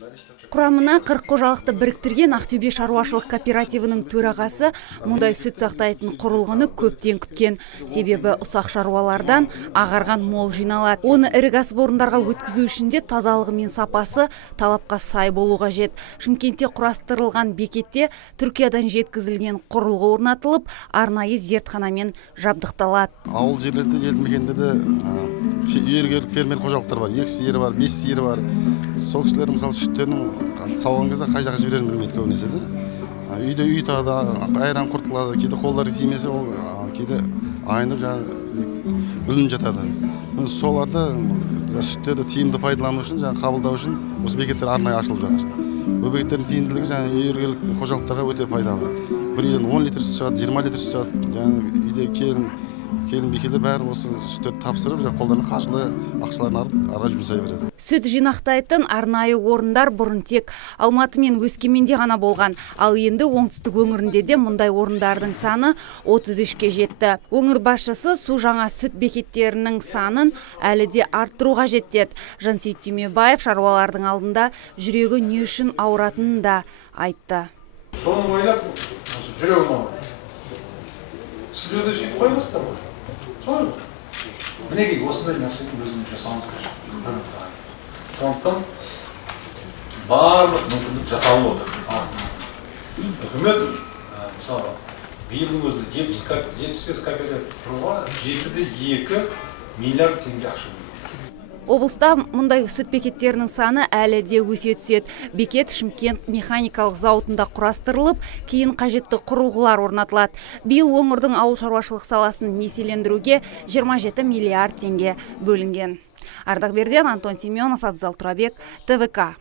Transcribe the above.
Құрамына 40 қожалықты біріктірген Ақтөбе шаруашылық кооперативінің төрағасы мұндай сүт сақтайтын құрылғыны көптен күткен. Себебі ұсақ шаруалардан ағарған мол жиналады. Оны ірі кәсіпорындарға өткізу үшін де тазалығы мен сапасы талапқа сай болу қажет. Шымкентте құрастырылған бекетте Түркиядан жеткізілген құрылғы орнатылып, арнайы зертханамен жабдықталады. Ауыл жерлерде, елді мекендерде үйіргелік фермер қожалықтар бар. 2 сиыры бар, 5 сиыры бар. Сол кісілер мысалы сүттерінің сауған кезде қай жаққа жіберерін білмейді көбінесе де. Үйде үй тағады, айран құртылады, кейде қолдары тимесе, ол кейде айнып бүлініп жатады. Соларды сүттерді тиімді пайдалану үшін, қабылдау үшін осы бекеттер арнайы ашылып жатыр. Бұл бекеттердің тиімділігі үйіргелік қожалықтарға өте пайдалы. Bir үйден 10 литр сүт шығады, 20 литр сүт шығады. Үйде келін бекелі бәрі осы сүттерді тапсырып, қолдарына қаржылы ақшаларын ара жұмсай береді. Сүт жинақтайтын арнайы орындар бұрын тек Алматы мен Өскеменде ғана болған, ал енді оңтүстік өңірінде де мұндай орындардың саны 33-ке жетті. Өңір басшысы су жаңа сүт бекеттерінің санын әлі де арттыру қажет деді. Жансейіт Түймебаев шаруалардың алдында жүрегі не үшін ауыратынын да айтты. Соны ойлап, жүрегім ауырады. Сіздер де сөйтіп қойыласыздар ғой. Солай. Мінекей осындай нәрсені өзіңіз жасауыңыз қажет. Сондықтан барлық мүмкіндік жасалып отыр. Үкімет мысалы биылдың өзінде 75 кооператив құруға 7,2 миллиард теңге ақша бөлді. Облыста мұндай сүт бекеттерінің саны әлі де өсе түседі. Бекет Шымкент механикалық зауытында құрастырылып, кейін қажетті құрылғылар орнатылады. Биыл өңірдің ауыл шаруашылық саласын несиелендіруге 27 миллиард теңге бөлінген. Ардақберден, Антон Семенов, Абзал Турабек, ТВК.